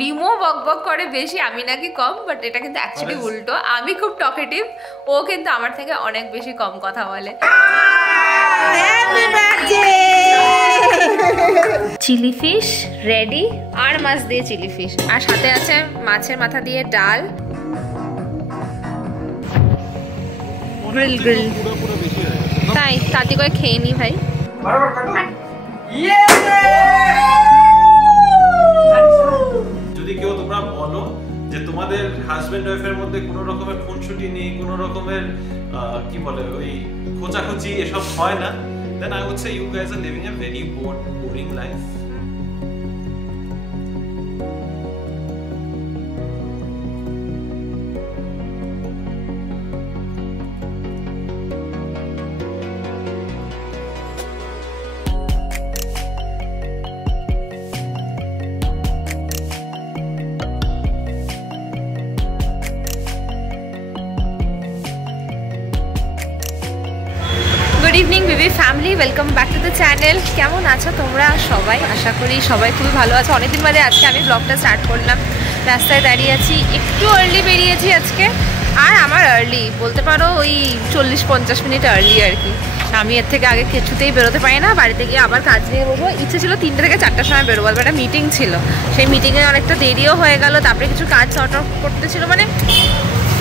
রিমো বকবক করে বেশি, আমি নাকি কম, বাট এটা কিন্তু অ্যাকচুয়ালি উল্টো। আমি খুব টকেটিভ, ও কিন্তু আমার থেকে অনেক বেশি কম কথা বলে। চিলি ফিশ রেডি, আর মাছ দিয়ে চিলি ফিশ, আর সাথে আছে মাছের মাথা দিয়ে ডাল। গ্রিল গ্রিল তাই তাতে করে খেয়ে নি ভাই। যদি কেউ তোমরা বলো যে তোমাদের হাজবেন্ড ওয়াইফের মধ্যে কোনো রকমের খুনসুটি নেই, কোনো রকমের কি বলে ওই খোঁচাখুচি এসব হয় না, then I would say you guys are living a very boring life. Good evening বিবি family, welcome back to the channel. কেমন আছো তোমরা সবাই? আশা করি সবাই খুবই ভালো আছো। অনেকদিন বাদে আজকে আমি ব্লগটা স্টার্ট করলাম। রাস্তায় দাঁড়িয়ে আছি, একটু আর্লি বেরিয়েছি আজকে। আর আমার আর্লি বলতে পারো ওই 40-50 মিনিট আর্লি আর কি। আমি এর থেকে আগে কিছুতেই বেরোতে পারি না। বাড়িতে গিয়ে আবার কাজ নিয়ে বসবো। ইচ্ছে ছিল 3টে থেকে 4টার সময় বেরোবো, একটা মিটিং ছিল, সেই মিটিংয়ে অনেকটা দেরিও হয়ে গেল। তারপরে কিছু কাজ শর্ট আউট করতে ছিল। মানে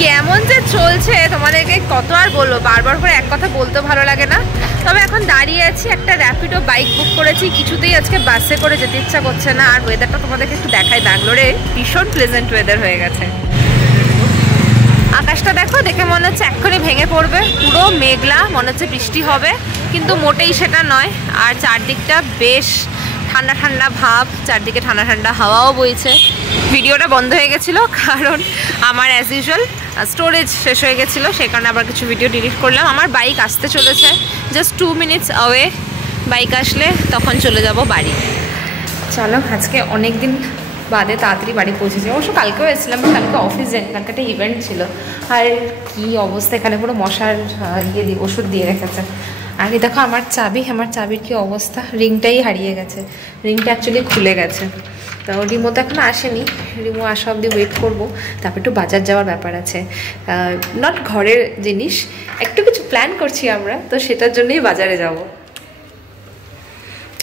কেমন যে চলছে তোমাদেরকে কত আর বলবো, বারবার করে এক কথা বলতেও ভালো লাগে না। তবে এখন দাঁড়িয়ে আছি, একটা র্যাপিডো বাইক বুক করেছি। কিছুতেই আজকে বাসে করে যেতে ইচ্ছা করছে না। আর ওয়েদারটা তোমাদেরকে একটু দেখাই, ব্যাঙ্গালোরে ভীষণ প্লেজেন্ট ওয়েদার হয়ে গেছে। আকাশটা দেখো, দেখে মনে হচ্ছে এক্ষুনি ভেঙে পড়বে। পুরো মেঘলা, মনে হচ্ছে বৃষ্টি হবে, কিন্তু মোটেই সেটা নয়। আর চারদিকটা বেশ ঠান্ডা ঠান্ডা ভাব, চারদিকে ঠান্ডা ঠান্ডা হাওয়াও বইছে। ভিডিওটা বন্ধ হয়ে গেছিলো কারণ আমার অ্যাজ ইউজুয়াল স্টোরেজ শেষ হয়ে গেছিলো, সেই কারণে আবার কিছু ভিডিও ডিলিট করলাম। আমার বাইক আসতে চলেছে, জাস্ট 2 মিনিটস অ্যাওয়ে। বাইক আসলে তখন চলে যাব বাড়ি। চলো, আজকে অনেক দিন বাদে তাড়াতাড়ি বাড়ি পৌঁছেছি। অবশ্য কালকেও এসেছিলাম, কালকে অফিস যাই, কালকে একটা ইভেন্ট ছিল। আর কি অবস্থা, এখানে পুরো মশার ওষুধ দিয়ে রেখেছে। আর এই দেখো আমার চাবি, আমার চাবির কি অবস্থা, রিংটাই হারিয়ে গেছে। রিংটা অ্যাকচুয়ালি খুলে গেছে। তো রিমো তো এখন আসেনি, রিমো আসা অবধি ওয়েট করবো। তারপর একটু বাজার যাওয়ার ব্যাপার আছে, নট ঘরের জিনিস, একটু কিছু প্ল্যান করছি আমরা, তো সেটার জন্যই বাজারে যাব।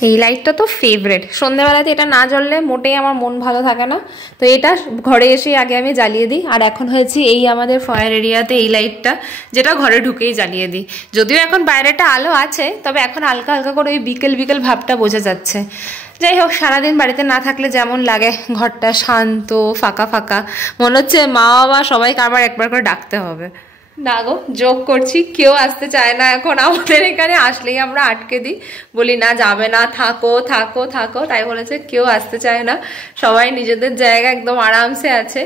এই লাইটটা তো ফেভারেট, সন্ধ্যেবেলাতে এটা না জ্বললে মোটেই আমার মন ভালো থাকে না। তো এটা ঘরে এসে আগে আমি জ্বালিয়ে দিই। আর এখন হয়েছি এই আমাদের ফায়ার এরিয়াতে এই লাইটটা, যেটা ঘরে ঢুকেই জ্বালিয়ে দিই। যদিও এখন বাইরেটা আলো আছে, তবে এখন হালকা হালকা করে ওই বিকেল বিকেল ভাবটা বোঝা যাচ্ছে। যাই হোক, সারাদিন বাড়িতে না থাকলে যেমন লাগে, ঘরটা শান্ত ফাঁকা ফাঁকা, মনে হচ্ছে মা বাবা সবাইকে আবার একবার করে ডাকতে হবে। না গো, জোক করছি, কেউ আসতে চায় না এখন আমাদের এখানে। আসলেই আমরা আটকে দিই, বলি না যাবে না, থাকো থাকো থাকো। তাই বলেছে কেউ আসতে চায় না, সবাই নিজেদের জায়গা একদম আরামসে আছে।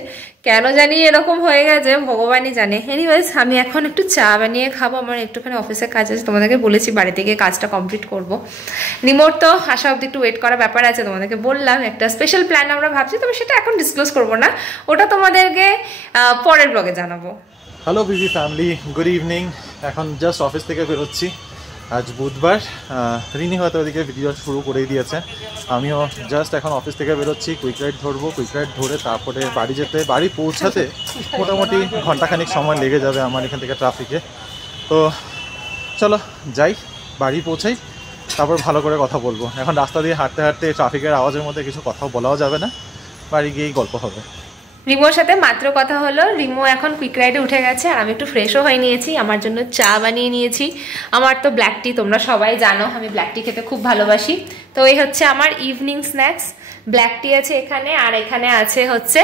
কেন জানি এরকম হয়ে গেছে, ভগবানই জানে। এনিওয়েজ, আমি এখন একটু চা বানিয়ে খাবো। আমার একটুখানি অফিসের কাজ আছে, তোমাদেরকে বলেছি বাড়িতে গিয়ে কাজটা কমপ্লিট করবো। রিমোট তো আসা অব্দি একটু ওয়েট করার ব্যাপার আছে। তোমাদেরকে বললাম একটা স্পেশাল প্ল্যান আমরা ভাবছি, তবে সেটা এখন ডিসক্লোজ করবো না, ওটা তোমাদেরকে পরের ব্লগে জানাবো। হ্যালো বিবি ফ্যামিলি, গুড ইভিনিং। এখন জাস্ট অফিস থেকে বেরোচ্ছি। আজ বুধবার, রিনি হয়তো ওদিকে ভিডিও শুরু করেই দিয়েছে। আমিও জাস্ট এখন অফিস থেকে বেরোচ্ছি, কুইক রাইড ধরবো। কুইক রাইড ধরে তারপরে বাড়ি যেতে, বাড়ি পৌঁছাতে মোটামুটি ঘন্টাখানিক সময় লেগে যাবে আমার এখান থেকে ট্রাফিকে। তো চলো যাই, বাড়ি পৌঁছাই, তারপর ভালো করে কথা বলবো। এখন রাস্তা দিয়ে হাঁটতে হাঁটতে ট্রাফিকের আওয়াজের মধ্যে কিছু কথাও বলাও যাবে না, বাড়ি গিয়েই গল্প হবে। রিমোর সাথে মাত্র কথা হলো, রিমো এখন কুইক রাইডে উঠে গেছে। আর আমি একটু ফ্রেশও হয়ে নিয়েছি, আমার জন্য চা বানিয়ে নিয়েছি। আমার তো ব্ল্যাক টি, তোমরা সবাই জানো আমি ব্ল্যাক টি খেতে খুব ভালোবাসি। তো এই হচ্ছে আমার ইভিনিং স্ন্যাক্স। ব্ল্যাক টি আছে এখানে, আর এখানে আছে হচ্ছে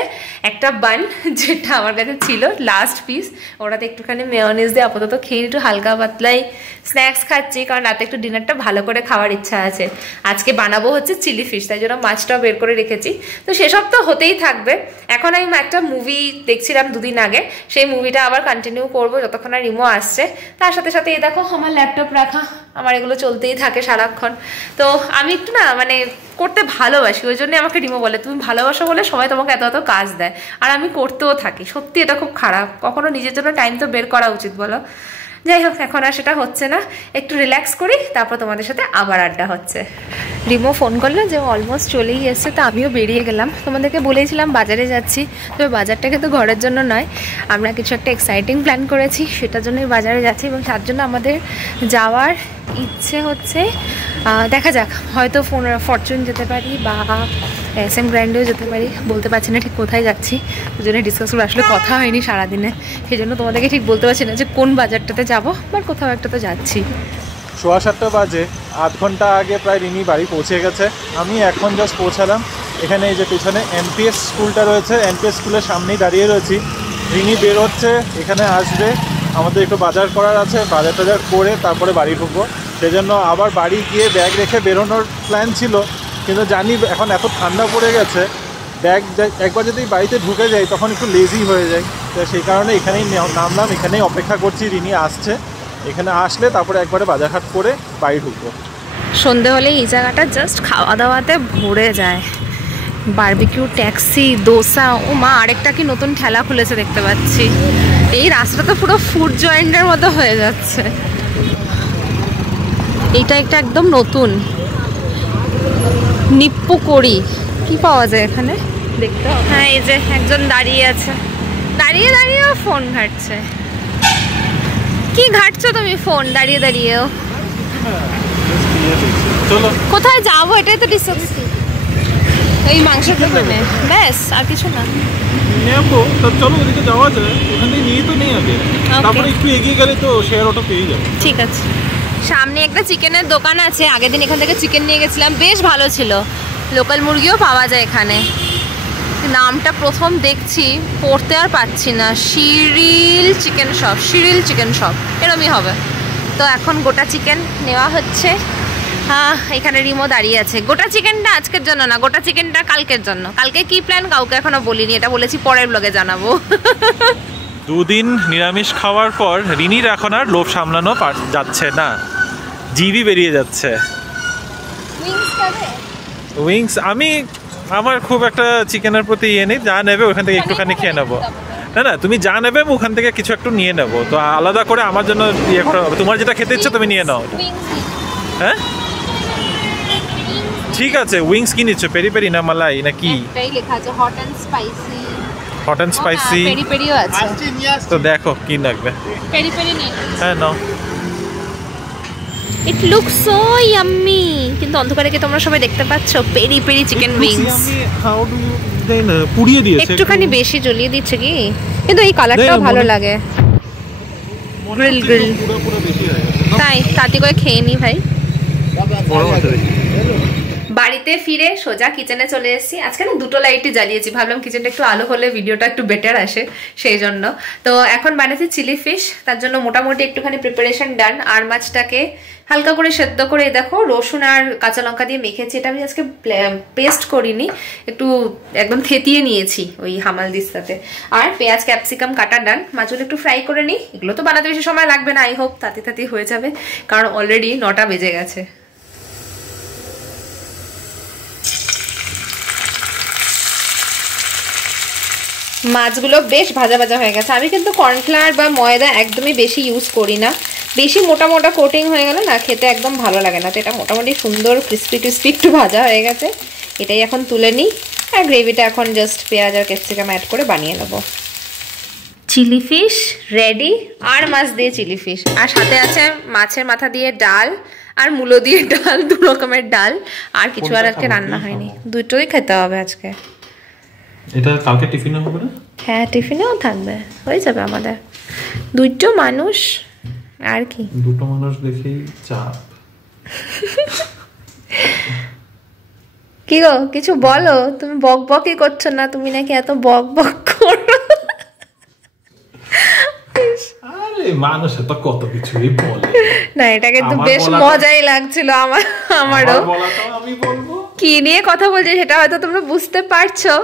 একটা বান, যেটা আমার কাছে ছিল লাস্ট পিস। ওটাতে একটুখানি মেয়োনিজ দিয়ে আপাতত খেয়ে একটু হালকা পাতলাই স্ন্যাক্স খাচ্ছি, কারণ রাতে একটু ডিনারটা ভালো করে খাওয়ার ইচ্ছা আছে। আজকে বানাবো হচ্ছে চিলি ফিশ, তাই জন্য মাছটাও বের করে রেখেছি। তো সেসব তো হতেই থাকবে। এখন আমি একটা মুভি দেখছিলাম 2 দিন আগে, সেই মুভিটা আবার কন্টিনিউ করবো যতক্ষণ আর রিমো আসছে। তার সাথে সাথে এই দেখো আমার ল্যাপটপ রাখা, আমার এগুলো চলতেই থাকে সারাক্ষণ। তো আমি একটু না মানে করতে ভালোবাসি, ওই জন্য আমাকে রিমো বলে তুমি ভালোবাসো বলে সবাই তোমাকে এত এত কাজ দেয়। আর আমি করতেও থাকি, সত্যি এটা খুব খারাপ। কখনো নিজের জন্য টাইম তো বের করা উচিত বলো। যাই হোক, এখন আর সেটা হচ্ছে না, একটু রিল্যাক্স করি, তারপর তোমাদের সাথে আবার আড্ডা হচ্ছে। রিমো ফোন করলো যে অলমোস্ট চলেই এসছে, তো আমিও বেরিয়ে গেলাম। তোমাদেরকে বলেছিলাম বাজারে যাচ্ছি, তবে বাজারটা কিন্তু ঘরের জন্য নয়, আমরা কিছু একটা এক্সাইটিং প্ল্যান করেছি, সেটার জন্যই বাজারে যাচ্ছি। এবং তার জন্য আমাদের যাওয়ার ইচ্ছে হচ্ছে, দেখা যাক, হয়তো ফরচুন যেতে পারি বা SM গ্র্যান্ডেও যেতে পারি, বলতে পারছি না ঠিক কোথায় যাচ্ছি, ওই জন্য ডিসকাস করে আসলে কথা হয়নি সারাদিনে, সেই জন্য তোমাদেরকে ঠিক বলতে পারছি না যে কোন বাজারটাতে যাবো, বা কোথাও একটাতে যাচ্ছি। 7:15 বাজে, আধ ঘন্টা আগে প্রায় রিনি বাড়ি পৌঁছে গেছে। আমি এখন জাস্ট পৌঁছালাম। এখানে এই যে পেছনে NPS স্কুলটা রয়েছে, NPS স্কুলের সামনেই দাঁড়িয়ে রয়েছি। রিনি বের হচ্ছে, এখানে আসবে, আমাদের একটু বাজার করার আছে, বাজার টাজার করে তারপরে বাড়ি ঢুকবো। সেজন্য আবার বাড়ি গিয়ে ব্যাগ রেখে বেরোনোর প্ল্যান ছিল, কিন্তু জানি এখন এত ঠান্ডা পড়ে গেছে, ব্যাগ একবার যদি বাড়িতে ঢুকে যাই তখন একটু লেজি হয়ে যায়। তো সেই কারণে এখানেই নামলাম, এখানেই অপেক্ষা করছি, রিনি আসছে, এখানে আসলে তারপরে একবারে বাজারহাট করে বাড়ি ঢুকবো। সন্ধে হলে এই জায়গাটা জাস্ট খাওয়া দাওয়াতে ভরে যায়, বারবিকিউ, ট্যাক্সি, দোসা, ও মা আরেকটা কি নতুন ঠেলা খুলেছে দেখতে পাচ্ছি। এই রাস্তাটা পুরো ফুড জয়েন্টের মতো হয়ে যাচ্ছে। এইটা একটা একদম নতুন নিপ্পু করি, কি পাওয়া যায় এখানে দেখতে হবে। হ্যাঁ, এই যে একজন দাঁড়িয়ে আছে, দাঁড়িয়ে দাঁড়িয়েও ফোন ঘাটছে। কি ঘাটছো তুমি ফোন দাঁড়িয়ে দাঁড়িয়েও? চলো কোথায় যাবো এটাই তো ডিসকাস। এই মাংসের দোকানে ব্যাস, আর কিছু না। নেবো তো, চলো ওদিকে যাওয়া যায়, ওখান থেকে নিয়ে তো নেই আগে, তারপরে একটু এগিয়ে গেলে তো শেয়ার অটো পেয়ে যাবে। ঠিক আছে, সামনে একটা চিকেনের দোকান আছে, আগের দিন এখান থেকে চিকেন নিয়ে গেছিলাম, বেশ ভালো ছিল, লোকাল মুরগিও পাওয়া যায় এখানে। নামটা প্রথম দেখছি, পড়তে আর পাচ্ছি না, শিরিল চিকেন শপ, শিরিল চিকেন শপ এরমই হবে। তো এখন গোটা চিকেন নেওয়া হচ্ছে। হ্যাঁ, এখানে রিমো দাঁড়িয়ে আছে। গোটা চিকেনটা আজকের জন্য না, গোটা চিকেনটা কালকের জন্য। কালকে কি প্ল্যান কাউকে এখনো বলিনি, এটা বলেছি পরের ব্লগে জানাবো। দুদিন নিরামিষ খাওয়ার পর রিনির এখন আর লোভ সামলানো যাচ্ছে না, জিভি বেরিয়ে যাচ্ছে। উইংস আমি আমার খুব একটা চিকেনের প্রতি ইয়ে নেই, যা নেবে ওখান থেকে একটুখানি খেয়ে নেবো। না না, তুমি যা নেবে ওখান থেকে কিছু একটু নিয়ে নেবো, তো আলাদা করে আমার জন্য ইয়ে করা হবে। তোমার যেটা খেতে ইচ্ছে তুমি নিয়ে নাও। হ্যাঁ ঠিক আছে, উইংস কি নিচ্ছ, পেরি পেরি না মালাই না কি? একটাই লেখা আছে hot and spicy. Hot and spicy, peri পেরিও আছে, তো দেখো কি লাগবে। পেরি পেরি নেই। হ্যাঁ নাও। ইট লুকস সো ইয়াম্মি, কিন্তু অন্ধকারে কি তোমরা সবাই দেখতে পাচ্ছো? Peri peri chicken wings. How do you দেন পুড়িয়ে দিয়েছে, একটুখানি বেশি জ্বলিয়ে দিচ্ছে কি, কিন্তু এই কালারটাও ভালো লাগে। গ্রিল গ্রিল পুরো বেশি হয়ে গেছে। তাই তাড়াতাড়ি করে খেয়ে নি ভাই। বাড়িতে ফিরে সোজা কিচেনে চলে এসেছি। আজকে না দুটো লাইটই জ্বালিয়েছি, ভাবলাম কিচেনটা একটু আলো হলে ভিডিওটা একটু বেটার আসে, সেই জন্য। তো এখন বানাচ্ছি চিলি ফিশ, তার জন্য মোটামুটি একটুখানি প্রিপারেশন ডান। আর মাছটাকে হালকা করে সেদ্ধ করে দেখো রসুন আর কাঁচা লঙ্কা দিয়ে মেখেছি। এটা আমি আজকে পেস্ট করিনি, একটু একদম থেতিয়ে নিয়েছি ওই হামাল দিস্তাতে। আর পেঁয়াজ ক্যাপসিকাম কাটা ডান, মাছগুলো একটু ফ্রাই করে নিই। এগুলো তো বানাতে বেশি সময় লাগবে না, আই হোপ তাতে তাতেই হয়ে যাবে, কারণ অলরেডি 9টা বেজে গেছে। মাছগুলো বেশ ভাজা ভাজা হয়ে গেছে। আমি কিন্তু কর্নফ্লাওয়ার বা ময়দা একদমই বেশি ইউজ করি না, বেশি মোটা মোটা কোটিং হয়ে গেলে না খেতে একদম ভালো লাগে না। তো এটা মোটামুটি সুন্দর ক্রিস্পি ক্রিস্পি একটু ভাজা হয়ে গেছে, এটাই এখন তুলে নিই। আর গ্রেভিটা এখন জাস্ট পেঁয়াজ আর ক্যাপসিকাম অ্যাড করে বানিয়ে নেবো। চিলি ফিশ রেডি, আর মাছ দিয়ে চিলি ফিশ, আর সাথে আছে মাছের মাথা দিয়ে ডাল আর মূলো দিয়ে ডাল, 2 রকমের ডাল। আর কিছু আর আজকে রান্না হয়নি, দুটোই খেতে হবে আজকে। এটা কালকে টিফিনে হবে না? হ্যাঁ, টিফিনেও থাকবে, হয়ে যাবে আমাদের। 2টো মানুষ আর কি, 2টো মানুষ দেখেই চাপ। কি গো কিছু বলো, তুমি বক বকই করছো না, তুমি নাকি এত বক বক করো। আরে মানুষ তো কত কিছুই বলে না, এটা কিন্তু বেশ মজাই লাগছিল আমারও। আমি বলবো কি নিয়ে কথা বলছি সেটা হয়তো তোমরা বুঝতে পারছো।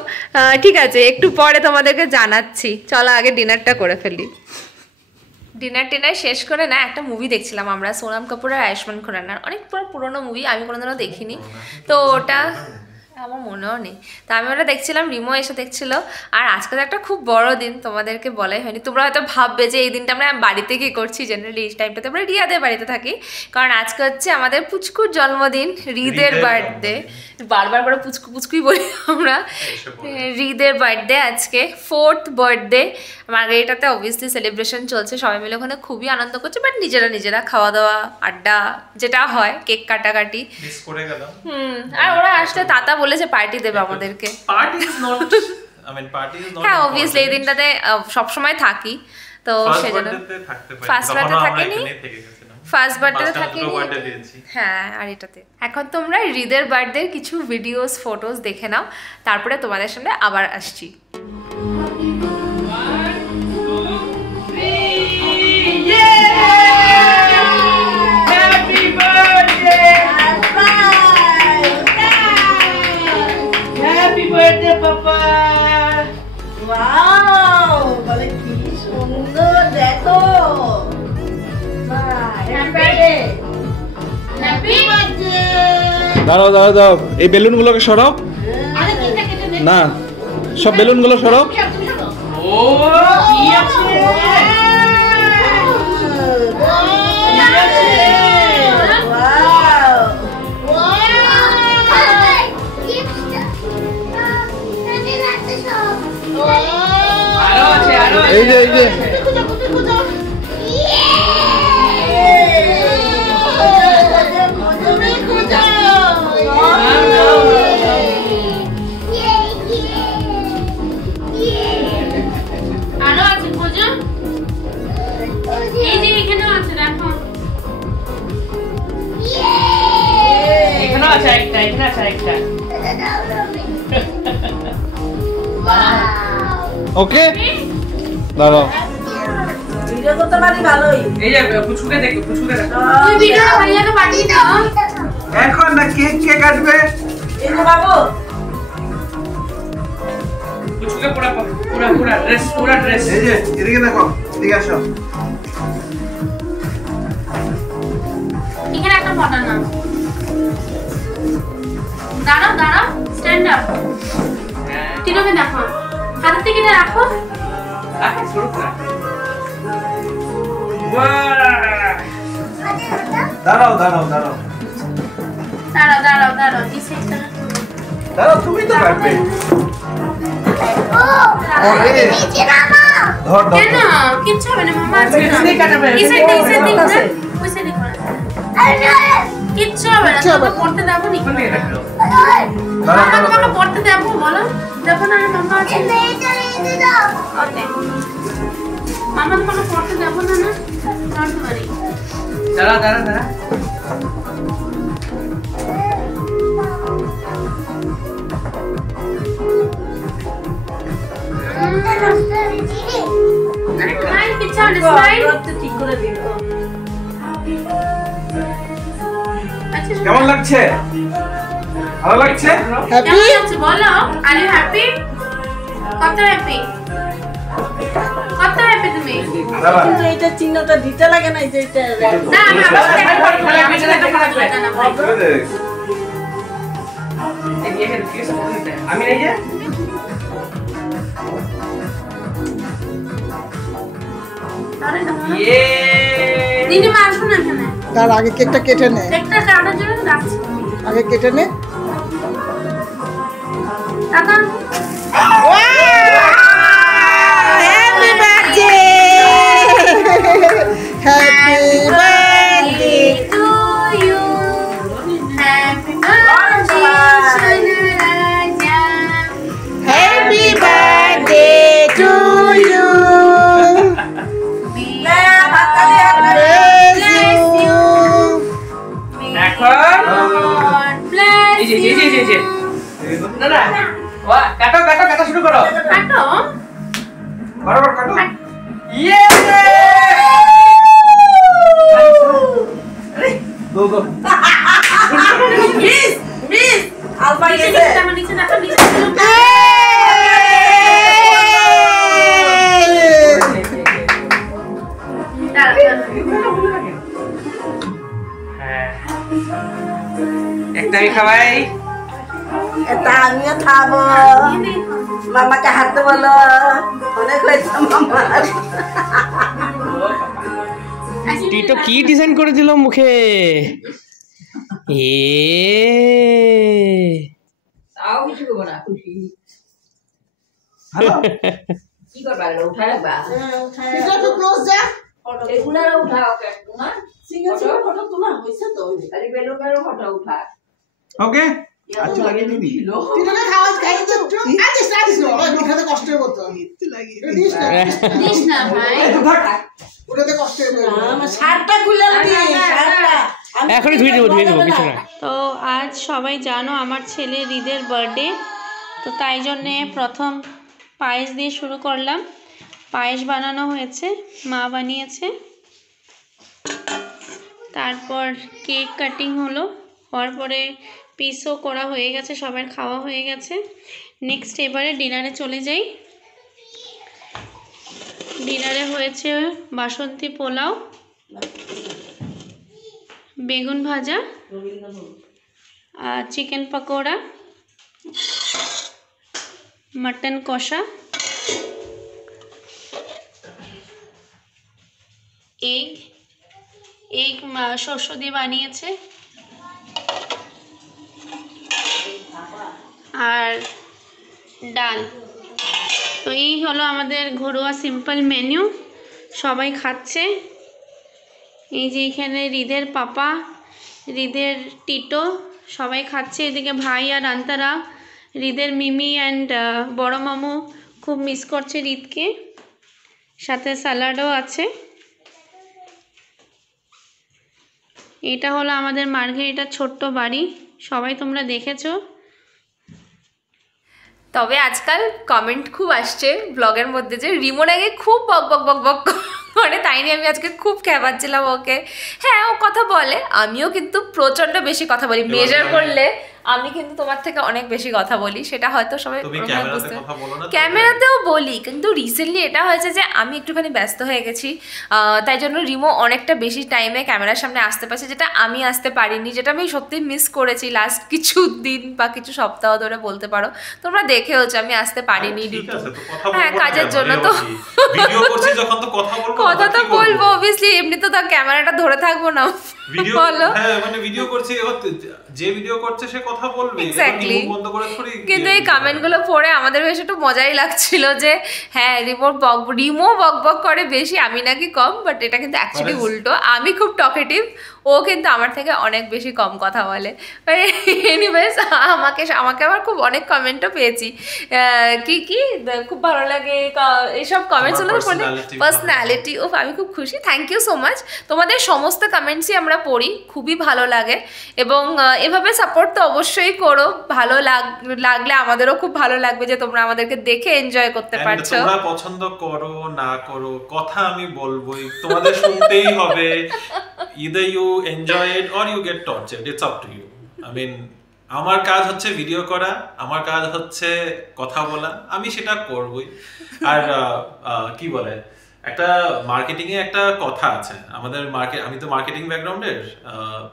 ঠিক আছে, একটু পরে তোমাদেরকে জানাচ্ছি। চলো আগে ডিনারটা করে ফেলি। ডিনার শেষ করে না একটা মুভি দেখছিলাম আমরা, সোনাম কাপুর আর আয়ুষ্মান খুরানার, অনেক পুরোনো মুভি, আমি কোনোদিনও দেখিনি। তো ওটা আমার মনেও নেই। তা আমি ওটা দেখছিলাম, রিমো এসে দেখছিল। আর আজকে তো একটা খুব বড় দিন, তোমাদেরকে বলাই হয়নি। তোমরা হয়তো ভাববে যে এই দিনটা আমরা বাড়িতে কি করছি, জেনারেলি এই টাইমটাতে আমরা রিয়াদের বাড়িতে থাকি, কারণ আজকে হচ্ছে আমাদের পুচকুর জন্মদিন, রিদের বার্থডে। বারবার করে পুচকু পুচকুই বলি আমরা। রিদের বার্থডে আজকে, 4th বার্থডে। মার্গারিটাতে অবভিয়াসলি সেলিব্রেশন চলছে, সবাই মিলে ওখানে খুবই আনন্দ করছে, বাট নিজেরা খাওয়া দাওয়া আড্ডা যেটা হয়, কেক কাটাকাটি করে গেলাম। আর ওরা আসলে তাতা বলেছে পার্টি দেবে আমাদেরকে। হ্যাঁ অবভিয়াসলি এই দিনটাতে সবসময় থাকি, তো সেজন্য ফার্স্ট বার্থডে থাকেনি, ফার্স্ট বার্থডে থাকেনি। হ্যাঁ আর এটাতে এখন তোমরা রিদের বার্থডে কিছু ভিডিওস ফটোস দেখে নাও, তারপরে তোমাদের সামনে আবার আসছি। দাঁড়াও দাঁড়াও দাঁড়াও, এই বেলুন গুলোকে সরাও না, সব বেলুন গুলো সরাও। এই যে এই যে ওকে দাঁড়াও, ভিডিও করতে পারি ভালোই। এই যে পুচকুকে দেখো, পুচকুকে দেখো। তুই ভিডিওটা ভাইয়াকে পাঠিয়ে দাও। এখন না কেক কে কাটবে? এই যে বাবু পুচকুকে পুরা ড্রেস। এই যে এদিকে দেখো, এদিকে আসো। এখানে একটা ফটো নাও। দাঁড়াও স্ট্যান্ড আপ। তিনকে দেখো, হাতের থেকে রাখো। শুরু করো। দাঁড়াও এই সাইডটা দাঁড়াও, তুমি তো কাটবে। ধর কেন কিচ্ছু হবে না, মামা আছে না। এই সাইডটা ওই সাইডে করো। কিচ্ছু হবে না, তোমাকে পড়তে দেবো নি। মামা তোমাকে পড়তে দেবো, বলো দেবো না? মামা আছে, ওকে মামা তোমাকে পড়তে দেবো না। না সরি, দাঁড়া কেমন লাগছে? ভালো লাগছে? হ্যাপি বলো, আর ইউ হ্যাপি? কত হ্যাপি তুমি? কিন্তু এটা চিহ্নটা দিতে লাগে না, এটা না আমি আমি এই যে দিদিমা আসুন এখানে। তার আগে কেকটা কেটে নে, কেকটা কাটার জন্য রাখছি, আগে কেটে নে। টাকা happy birthday, happy birthday to you, happy birthday Raja, happy birthday to you, কাটা শুরু করো। কাটো বরাবর কাটো। গো মিস আলফা গেছে। নিচে দেখো, নিচে একটা আমি খাওয়াই, এটা আমিও খাবো মামাকে হাতে বলো অনেক হয়েছে মামা টিটো কি ডিজাইন করে দিল মুখে তাও কিছু করবো না খুশি ভালো কি করবা উঠা রাখবা একটু ক্লোজ যা এগুলা উঠা ওকে না সিঙ্গেল সিঙ্গেল ফটো তোলা হইছে তো আরে বেলুনের ফটো উঠা ওকে আচ্ছা লাগিয়ে দিবি টিটোকে খাওয়া খাই তো আচ্ছা স্টার্ট দিও ওখানে কষ্ট হবে তো ইতে লাগিয়ে দিস না ভাই থাক ওটাতে কষ্ট হবে আমার শার্টটা খুলে দি শার্টটা এখনই ধুই দেব কিছু না। তো আজ সবাই জানো আমার ছেলে রিদের বার্থডে, তো তাই জন্যে প্রথম পায়েস দিয়ে শুরু করলাম। পায়েস বানানো হয়েছে, মা বানিয়েছে। তারপর কেক কাটিং হলো, হওয়ার পরে পিসও করা হয়ে গেছে, সবার খাওয়া হয়ে গেছে। নেক্সট এবারে ডিনারে চলে যাই। ডিনারে হয়েছে বাসন্তী পোলাও, বেগুন ভাজা, চিকেন পকোড়া, মটন কষা, এগ শস্য দিয়ে বানিয়েছে, আর ডাল। তো এই হলো আমাদের ঘরোয়া সিম্পল মেনু। সবাই খাচ্ছে। এই যে এখানে রিদের পাপা, রিদের টিটো সবাই খাচ্ছে। এদিকে ভাই আর আন্তারা, রিদের মিমি অ্যান্ড বড় মামু খুব মিস করছে রিদকে। সাথে স্যালাডও আছে। এটা হলো আমাদের মার্ঘেরিটার ছোট্ট বাড়ি, সবাই তোমরা দেখেছো। তবে আজকাল কমেন্ট খুব আসছে ব্লগের মধ্যে যে রিমন আগে খুব বক বক বক বক করে, তাই নিয়ে আমি আজকে খুব খেপাচ্ছিলাম ওকে। হ্যাঁ, ও কথা বলে, আমিও কিন্তু প্রচন্ড বেশি কথা বলি। মেজার করলে আমি কিন্তু তোমার থেকে অনেক বেশি কথা বলি, সেটা হয়তো সবাই বুঝতে। ক্যামেরাতেও বলি, কিন্তু রিসেন্টলি এটা হয়েছে যে আমি একটুখানি ব্যস্ত হয়ে গেছি, তাই জন্য রিমো অনেকটা বেশি টাইমে ক্যামেরার সামনে আসতে পারছে, যেটা আমি আসতে পারিনি, যেটা আমি সত্যি মিস করেছি লাস্ট কিছু দিন বা কিছু সপ্তাহ ধরে বলতে পারো। তোমরা দেখেওছো আমি আসতে পারিনি ডিউটি, হ্যাঁ কাজের জন্য। তো কথা তো বলবো অবভিয়াসলি, এমনি তো তার ক্যামেরাটা ধরে থাকবো না। ভিডিও হ্যাঁ মানে ভিডিও করছি, যে ভিডিও করছে সে কথা বলবে, এক্স্যাক্টলি। বন্ধ করে থরি। কিন্তু এই কমেন্টগুলো পড়ে আমাদের বেশ একটু মজাই লাগছিল যে হ্যাঁ রিমো বক বক করে বেশি, আমি নাকি কম। বাট এটা কিন্তু অ্যাকচুয়ালি উল্টো, আমি খুব টকেটিভ, ও কিন্তু আমার থেকে অনেক বেশি কম কথা বলে। এনিওয়েজ আমাকে আবার খুব অনেক কমেন্টও পেয়েছি, কি খুব ভালো লাগে এইসব কমেন্টসগুলো পড়লে, পার্সোনালিটি। ও আমি খুব খুশি, থ্যাংক ইউ সো মাচ। তোমাদের সমস্ত কমেন্টসই আমরা পড়ি, খুবই ভালো লাগে। এবং এভাবে সাপোর্ট তো অবশ্যই করো, ভালো লাগলে আমাদেরও খুব ভালো লাগবে যে তোমরা আমাদেরকে দেখে এনজয় করতে পারছো। তোমরা পছন্দ করো না করো, কথা আমি বলবোই, তোমাদের শুনতেই হবে। either you enjoy it or you get tortured, it's up to you. I mean, আমার কাজ হচ্ছে ভিডিও করা, আমার কাজ হচ্ছে কথা বলা, আমি সেটা করবই। আর কি বলে, একটা মার্কেটিং এ একটা কথা আছে আমাদের, আমি তো মার্কেটিং ব্যাকগ্রাউন্ডের,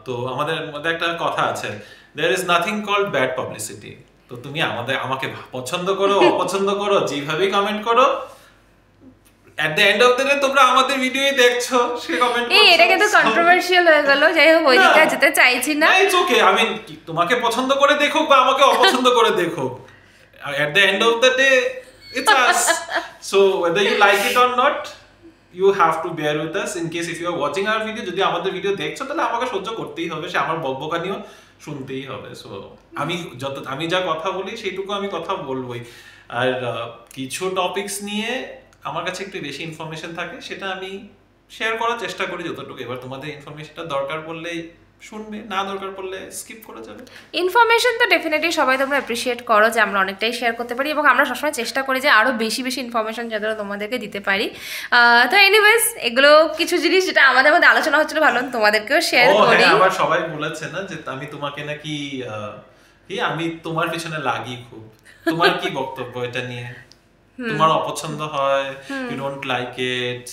তো আমাদের মধ্যে একটা কথা আছে, there is nothing called bad publicity. তো তুমি আমাকে পছন্দ করো অপছন্দ করো, যেভাবেই কমেন্ট করো, at the end of the day তোমরা আমাদের ভিডিওই দেখছো, সে কমেন্ট করছো। এটা কিন্তু কন্ট্রোভার্সিয়াল হয়ে গেল, যাই হোক ওই দিকে যেতে চাইছি না। ইটস ওকে, আই মিন তোমাকে পছন্দ করে দেখো বা আমাকে অপছন্দ করে দেখো, at the end of the day it's us. So whether you like it or not, you have to bear with us. In case if you are watching our video, যদি আমাদের ভিডিও দেখছো তাহলে আমাকে সহ্য করতেই হবে, সে আমার বকবকানিও শুনতেই হবে। সো আমি যা কথা বলি সেইটুকু আমি কথা বলবোই। আর কিছু টপিকস নিয়ে আমার কাছে একটু বেশি ইনফরমেশন থাকে, সেটা আমি শেয়ার করার চেষ্টা করি যতটুকু। এবার তোমাদের ইনফরমেশনটা দরকার পড়লে শুনবে, না দরকার পড়লে স্কিপ করা যাবে। ইনফরমেশন তো ডেফিনেটলি সবাই তোমরা অ্যাপ্রিশিয়েট করো যে আমরা অনেকটাই শেয়ার করতে পারি, এবং আমরা সবসময় চেষ্টা করি যে আরও বেশি ইনফরমেশন যাতে তোমাদেরকে দিতে পারি। তো এনিওয়েজ এগুলো কিছু জিনিস যেটা আমাদের মধ্যে আলোচনা হচ্ছিল, ভালো তোমাদেরকেও শেয়ার করি। আবার সবাই বলেছে না যে আমি তোমাকে নাকি আমি তোমার পিছনে লাগি খুব। তোমার কি বক্তব্য এটা নিয়ে? তোমার অপছন্দ হয়, you don't like it,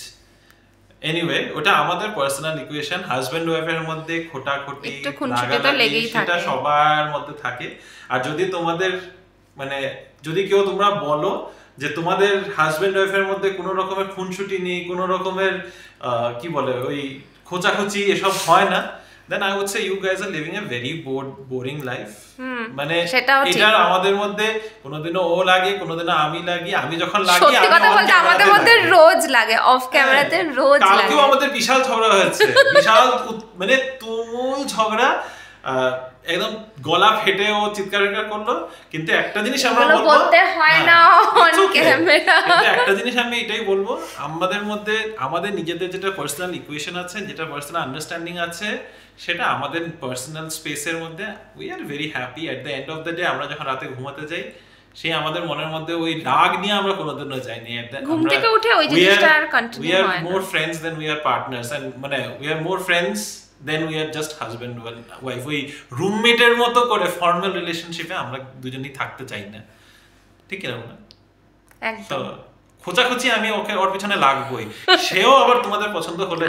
anyway ওটা আমাদের পার্সোনাল ইকুয়েশন, হাজবেন্ড ওয়াইফের মধ্যে খোটাখুটি একটু খুনসুটি তো লেগেই থাকে, সেটা সবার মধ্যে থাকে। আর যদি তোমাদের মানে যদি কেউ তোমরা বলো যে তোমাদের হাজবেন্ড ওয়াইফের মধ্যে কোনো রকমের খুনসুটি নেই, কোনো রকমের কি বলে ওই খোঁচাখুচি এসব হয় না, then I would say you guys are living a very boring life. মানে এটা আমাদের মধ্যে কোনোদিনও ও লাগে, কোনোদিনও আমি লাগি। আমি যখন লাগি, সত্যি কথা বলতে আমাদের মধ্যে রোজ লাগে, অফ ক্যামেরাতে রোজ লাগে। কালকেও আমাদের বিশাল ঝগড়া হয়েছে, বিশাল মানে তুমুল ঝগড়া, একদম গলা ফেটে ও চিৎকার করলো। কিন্তু একটা জিনিস আমরা বলবো, বলতে হয় না অন ক্যামেরা, কিন্তু একটা জিনিস আমি এটাই বলবো, আমাদের মধ্যে আমাদের নিজেদের যেটা পার্সোনাল ইকুয়েশন আছে, যেটা পার্সোনাল আন্ডারস্ট্যান্ডিং আছে, সেটা আমাদের পার্সোনাল স্পেসের মধ্যে we are very happy. At the end of the day আমরা যখন রাতে ঘুমাতে যাই, সেই আমাদের মনের মধ্যে ওই রাগ নিয়ে আমরা কোনোদিনও যাইনি। ঘুম থেকে উঠে ওই জিনিসটা আর কন্টিনিউ হয় না। We are more friends than we are partners, and মানে we are more friends than we are just husband wife. ওই রুমমেটের মতো করে ফর্মাল রিলেশনশিপে আমরা দুজনেই থাকতে চাই না, ঠিক না? একদম খোঁচাখুচি আমি ওর পিছনে লাগবই, সেও আবার তোমাদের পছন্দ হলে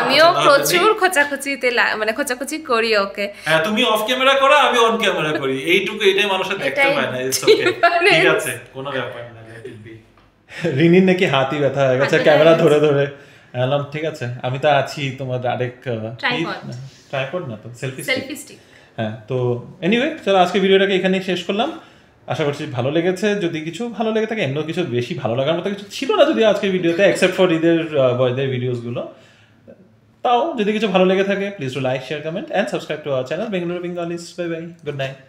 আমিও প্রচুর খোঁচাখুচিতে মানে খোঁচাখুচি করি ওকে। হ্যাঁ, তুমি অফ ক্যামেরা করো, আমি অন ক্যামেরা করি, এইটুকু, এটাই মানুষের দেখতে পায় না। ঠিক আছে, কোনো ব্যাপার না। রিনির নাকি হাতই ব্যথা হয়ে গেছে ক্যামেরা ধরে ধরে। বললাম ঠিক আছে, আমি তো আছি, তোমার আরেক ট্রাইপড না তো সেলফি স্টিক। হ্যাঁ, তো এনিওয়ে চলো আজকে ভিডিওটাকে এখানেই শেষ করলাম। আশা করছি ভালো লেগেছে। যদি কিছু ভালো লেগে থাকে, এমন কিছু বেশি ভালো লাগার মতো কিছু ছিল না যদি আজকের ভিডিওতে, এক্সেপ্ট ফর ঈদের ভিডিওসগুলো, তাও যদি কিছু ভালো লেগে থাকে please do like, share, comment and subscribe to our channel Bengaluru Bengalis. Bye bye, good night.